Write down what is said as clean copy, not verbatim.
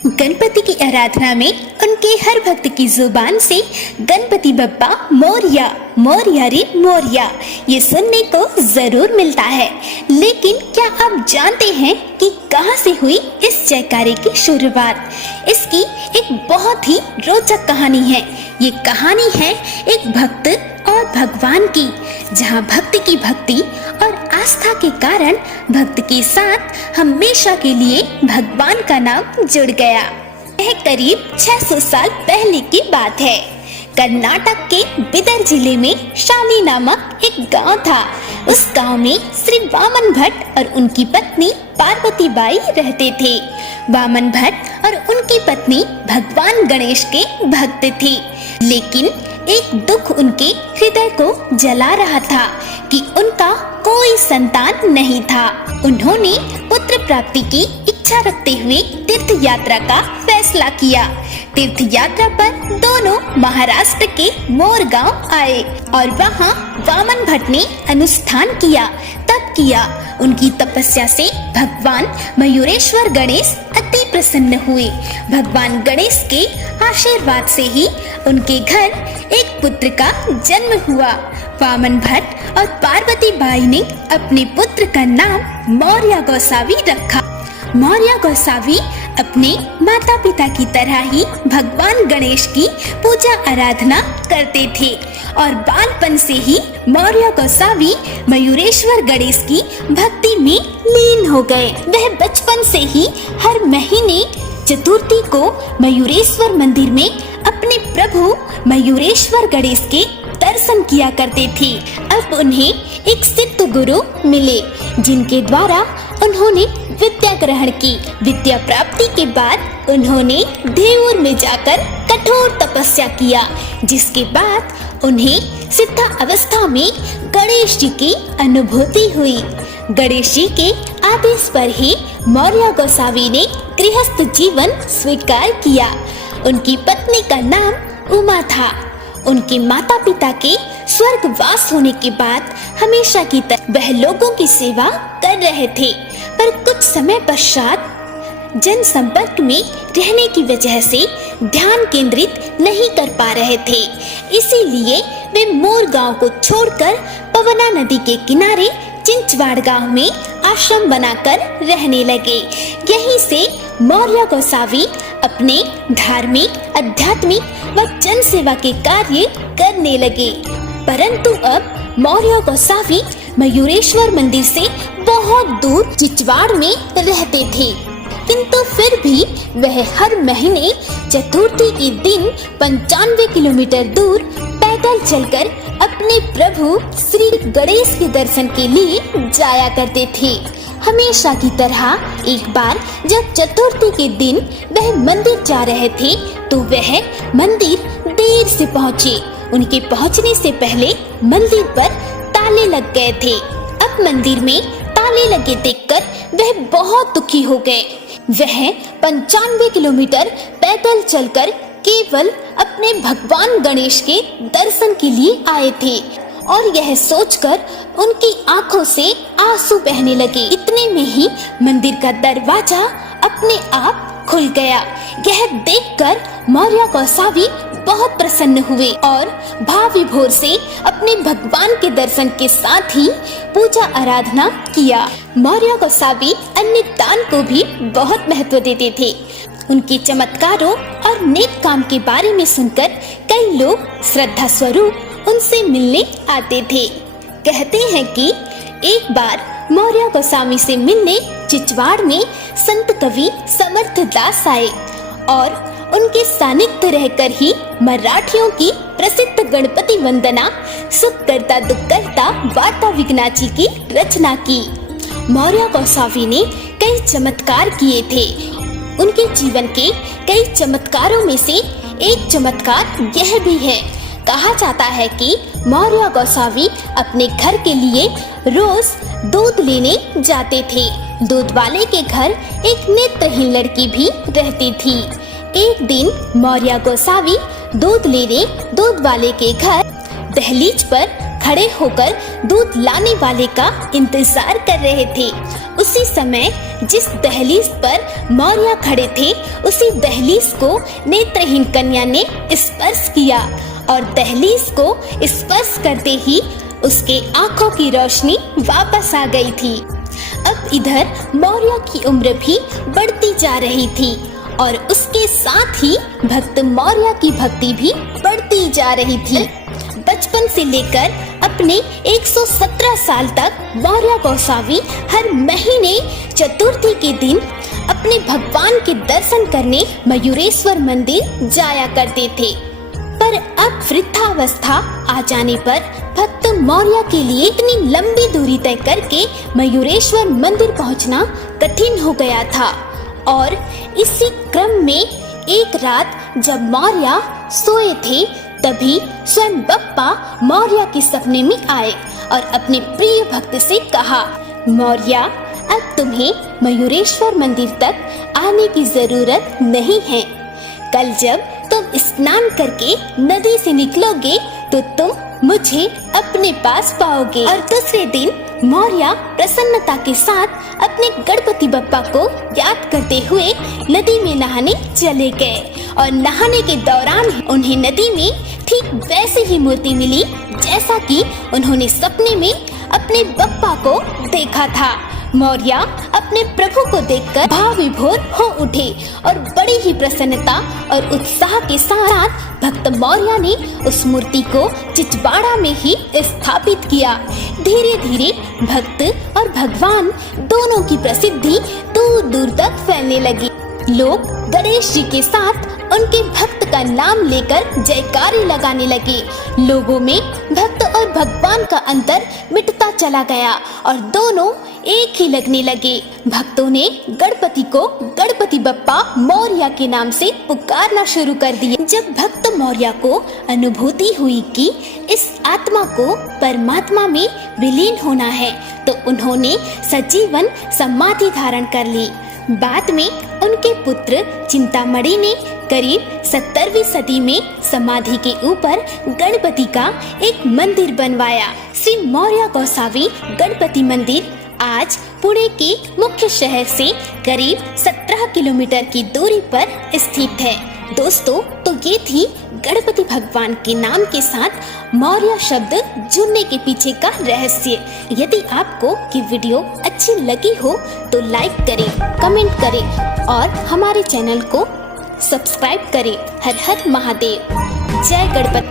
गणपति की आराधना में उनके हर भक्त की जुबान से गणपति बप्पा मोरया, मोरया रे मोरया ये सुनने को जरूर मिलता है। लेकिन क्या आप जानते हैं कि कहां से हुई इस जयकारे की शुरुआत? इसकी एक बहुत ही रोचक कहानी है। ये कहानी है एक भक्त और भगवान की, जहां भक्त की भक्ति और आस्था के कारण भक्त के साथ हमेशा के लिए भगवान का नाम जुड़ गया। यह करीब 600 साल पहले की बात है। कर्नाटक के बिदर जिले में शाली नामक एक गांव था। उस गांव में श्री वामन भट्ट और उनकी पत्नी पार्वती बाई रहते थे। वामन भट्ट और उनकी पत्नी भगवान गणेश के भक्त थे, लेकिन एक दुख उनके हृदय को जला रहा था कि उनका कोई संतान नहीं था। उन्होंने पुत्र प्राप्ति की इच्छा रखते हुए तीर्थ यात्रा का फैसला किया। तीर्थ यात्रा पर दोनों महाराष्ट्र के मोर गांव आए और वहां वामन भट्ट ने अनुष्ठान किया, तप किया। उनकी तपस्या से भगवान मयूरेश्वर गणेश अति प्रसन्न हुए। भगवान गणेश के आशीर्वाद से ही उनके घर एक पुत्र का जन्म हुआ। वामन भट्ट और पार्वती बाई ने अपने पुत्र का नाम मौर्य गोसावी रखा। मौर्य गोसावी अपने माता पिता की तरह ही भगवान गणेश की पूजा आराधना करते थे और बालपन से ही मौर्य गोसावी मयूरेश्वर गणेश की भक्ति में लीन हो गए। वह बचपन से ही हर महीने चतुर्थी को मयूरेश्वर मंदिर में अपने प्रभु मयूरेश्वर गणेश के दर्शन किया करते थे। अब उन्हें एक सिद्ध गुरु मिले, जिनके द्वारा उन्होंने विद्या ग्रहण की। विद्या प्राप्ति के बाद उन्होंने देऊर में जाकर कठोर तपस्या किया, जिसके बाद उन्हें सिद्ध अवस्था में गणेश जी की अनुभूति हुई। गणेश जी के आदेश पर ही मौर्य गोसावी ने गृहस्थ जीवन स्वीकार किया। उनकी पत्नी का नाम उमा था। उनके माता पिता के स्वर्गवास होने के बाद हमेशा की तरह वह लोगों की सेवा कर रहे थे, पर कुछ समय पश्चात जनसंपर्क में रहने की वजह से ध्यान केंद्रित नहीं कर पा रहे थे। इसीलिए वे मोर गांव को छोड़कर पवना नदी के किनारे चिंचवाड़ गांव में आश्रम बनाकर रहने लगे। यहीं से मौर्य गोसावी अपने धार्मिक, आध्यात्मिक व जन सेवा के कार्य करने लगे। परंतु अब मौर्य गोसावी मयूरेश्वर मंदिर से बहुत दूर चिंचवाड़ में रहते थे, किंतु फिर भी वह हर महीने चतुर्थी के दिन 95 किलोमीटर दूर पैदल चलकर अपने प्रभु श्री गणेश के दर्शन के लिए जाया करते थे। हमेशा की तरह एक बार जब चतुर्थी के दिन वह मंदिर जा रहे थे, तो वह मंदिर देर से पहुँचे। उनके पहुँचने से पहले मंदिर पर ताले लग गए थे। अब मंदिर में ताले लगे देखकर वह बहुत दुखी हो गए। वह 95 किलोमीटर पैदल चलकर केवल अपने भगवान गणेश के दर्शन के लिए आए थे और यह सोचकर उनकी आंखों से आंसू बहने लगे। इतने में ही मंदिर का दरवाजा अपने आप खुल गया। यह देखकर मौर्य गोसावी बहुत प्रसन्न हुए और भाव विभोर से अपने भगवान के दर्शन के साथ ही पूजा आराधना किया। मौर्य गोसावी अन्य दान को भी बहुत महत्व देते थे। उनके चमत्कारों और नेक काम के बारे में सुनकर कई लोग श्रद्धा स्वरूप उनसे मिलने आते थे। कहते हैं कि एक बार मौर्य गोसावी से मिलने चिंचवाड़ में संत कवि समर्थ दास आए और उनके सानिध्य रहकर ही मराठियों की प्रसिद्ध गणपति वंदना सुख करता दुख करता वार्ता विघ्नाची की रचना की। मौर्य गोसावी ने कई चमत्कार किए थे। उनके जीवन के कई चमत्कारों में से एक चमत्कार यह भी है। कहा जाता है कि मौर्य गोसावी अपने घर के लिए रोज दूध लेने जाते थे। दूध वाले के घर एक नेत्रहीन लड़की भी रहती थी। एक दिन मौर्य गोसावी दूध लेने दूध वाले के घर दहलीज पर खड़े होकर दूध लाने वाले का इंतजार कर रहे थे। उसी समय जिस दहलीज पर मौर्य खड़े थे, उसी दहलीज को नेत्रहीन कन्या ने स्पर्श किया और दहलीज को स्पर्श करते ही उसके आंखों की रोशनी वापस आ गई थी। अब इधर मौर्य की उम्र भी बढ़ती जा रही थी और उसके साथ ही भक्त मौर्य की भक्ति भी बढ़ती जा रही थी। बचपन से लेकर अपने 117 साल तक मौर्य गोसावी हर महीने चतुर्थी के दिन अपने भगवान के दर्शन करने मयूरेश्वर मंदिर जाया करते थे। पर अब वृद्धावस्था आ जाने पर भक्त मौर्य के लिए इतनी लंबी दूरी तय करके मयूरेश्वर मंदिर पहुंचना कठिन हो गया था। और इसी क्रम में एक रात जब मौर्य सोए थे, तभी स्वयं बप्पा मौर्य के सपने में आए और अपने प्रिय भक्त से कहा, मौर्य, अब तुम्हें मयूरेश्वर मंदिर तक आने की जरूरत नहीं है। कल जब तुम स्नान करके नदी से निकलोगे तो तुम मुझे अपने पास पाओगे। और दूसरे दिन मौर्य प्रसन्नता के साथ अपने गणपति बप्पा को याद करते हुए नदी में नहाने चले गए और नहाने के दौरान उन्हें नदी में ठीक वैसी ही मूर्ति मिली जैसा कि उन्होंने सपने में अपने बप्पा को देखा था। मौर्य अपने प्रभु को देखकर भाव विभोर हो उठे और बड़ी ही प्रसन्नता और उत्साह के साथ भक्त मौर्य ने उस मूर्ति को चिचबाड़ा में ही स्थापित किया। धीरे धीरे भक्त और भगवान दोनों की प्रसिद्धि दूर दूर तक फैलने लगी। लोग गणेश जी के साथ उनके भक्त का नाम लेकर जयकारे लगाने लगे। लोगों में भक्त और भगवान का अंतर मिटता चला गया और दोनों एक ही लगने लगे। भक्तों ने गणपति को गणपति बप्पा मौर्य के नाम से पुकारना शुरू कर दिया। जब भक्त मौर्य को अनुभूति हुई कि इस आत्मा को परमात्मा में विलीन होना है, तो उन्होंने सजीवन समाधि धारण कर ली। बाद में उनके पुत्र चिंतामणि ने करीब 17वीं सदी में समाधि के ऊपर गणपति का एक मंदिर बनवाया। श्री मौर्य गोसावी गणपति मंदिर आज पुणे के मुख्य शहर से करीब 17 किलोमीटर की दूरी पर स्थित है। दोस्तों, तो ये थी गणपति भगवान के नाम के साथ मौर्य शब्द जुड़ने के पीछे का रहस्य। यदि आपको ये वीडियो अच्छी लगी हो तो लाइक करें, कमेंट करें और हमारे चैनल को सब्सक्राइब करें। हर हर महादेव। जय गणपति।